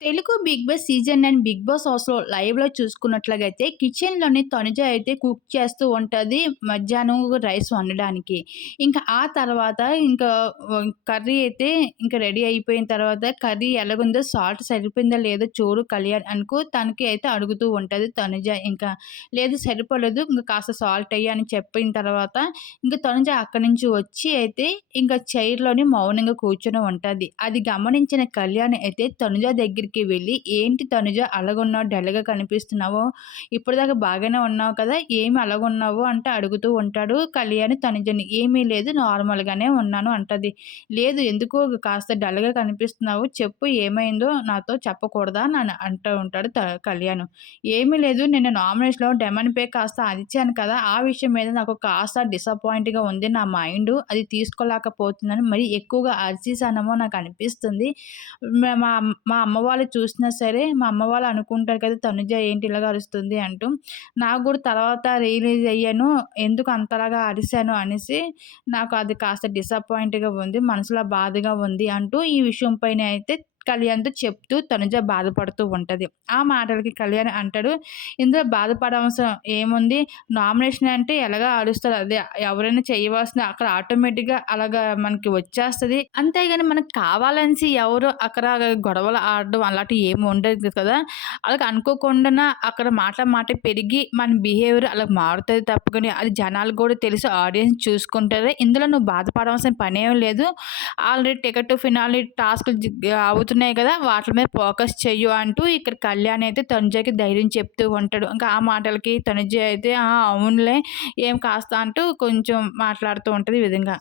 Telugu Bigg Boss season and Bigg Boss హౌస్‌లో లైవ్‌లో చూసుకున్నట్లయితే కిచెన్‌లోని తనుజ అయితే కుక్ చేస్తూ ఉంటుంది మధ్యాహ్నం రైస్ వండడానికి. ఇంకా ఆ తర్వాత ఇంకా కర్రీ అయితే ఇంకా రెడీ అయిపోయిన తర్వాత కర్రీ ఎలాగుందో సాల్ట్ సరిపోయిందా లేదో చూడు కళ్యాణ్ అనుకో తనకి అయితే అడుగుతూ ఉంటుంది తనుజ ఇంకా. లేదు సరిపోలేదు ఇంకా కాస్త సాల్ట్ అయ్యి అని చెప్పిన తర్వాత ఇంక తనుజ అక్కడి నుంచి వచ్చి అయితే ఇంకా చైర్‌లోని మౌనంగా కూర్చొని ఉంటుంది అది గమనించిన కళ్యాణ్ అయితే తనుజ దగ్గరికి వెళ్ళి ఏంటి తనుజ అలాగున్నావు డల్‌గా కనిపిస్తున్నావు. ఇప్పటిదాకా బాగానే ఉన్నావు కదా! ఏమి అలాగున్నావు అంటే అడుగుతూ ఉంటాడు కళ్యాణ్ తనుజని. ఏమీ లేదు నార్మల్‌గానే ఉన్నాను అంటది. లేదు ఎందుకో కాస్త డల్‌గా కనిపిస్తున్నావు చెప్పు ఏమైందో నాతో చెప్పకూడదా? అని అంటూ ఉంటాడు త కళ్యాణ్. ఏమీ లేదు నిన్న నామినేషన్‌లో డెమన్ పే కాస్త అదిచ్చాను కదా! ఆ విషయం మీద నాకు కాస్త డిసప్పాయింట్‌గా ఉంది నా మైండ్ అది తీసుకోలేకపోతుందని మరి ఎక్కువగా అరిచేసానేమో నాకు అనిపిస్తుంది. మా మా అమ్మ వాళ్ళు చూసినా సరే మా అమ్మ వాళ్ళు అనుకుంటారు కదా! తనుజ ఏంటి ఇలాగ అరుస్తుంది అంటూ. నాకు కూడా తర్వాత రియలైజ్ అయ్యాను. ఎందుకు అంతలాగా అరిశాను అనేసి నాకు అది కాస్త డిసప్పాయింట్‌గా ఉంది. మనసులో బాధగా ఉంది అంటూ ఈ విషయం పైన అయితే కళ్యాణ్‌తో చెప్తూ తనుజ బాధపడుతూ ఉంటుంది ఆ మాటలకి కళ్యాణ్ అంటాడు, "ఇందులో బాధపడవసరం ఏముంది? నామినేషన్ అంటే ఎలాగా ఆడుస్తారు అదే ఎవరైనా చేయవలసింది అక్కడ ఆటోమేటిక్‌గా అలాగా మనకి వచ్చేస్తుంది అంతేగాని మనకు కావాలనేసి ఎవరు అక్కడ గొడవలు ఆడడం అలాంటివి ఏమి ఉండదు కదా! అలాగ అనుకోకుండా అక్కడ మాట మాట పెరిగి మన బిహేవియర్ అలా మారుతుంది తప్ప అది జనాలు కూడా తెలిసి ఆడియన్స్ చూసుకుంటారు. ఇందులో నువ్వు బాధపడవలసిన పనేం లేదు. ఆల్రెడీ టికెట్ ఫినాలి టాస్క్ అవుతున్నాయి వస్తున్నాయి కదా! వాటి మీద ఫోకస్ చెయ్యు అంటూ ఇక్కడ కళ్యాణ్ అయితే తనుజకి ధైర్యం చెప్తూ ఉంటాడు. ఇంకా ఆ మాటలకి తనుజ అయితే ఆ! అవునులే ఏం కాస్త అంటూ కొంచెం మాట్లాడుతూ ఉంటుంది ఈ విధంగా.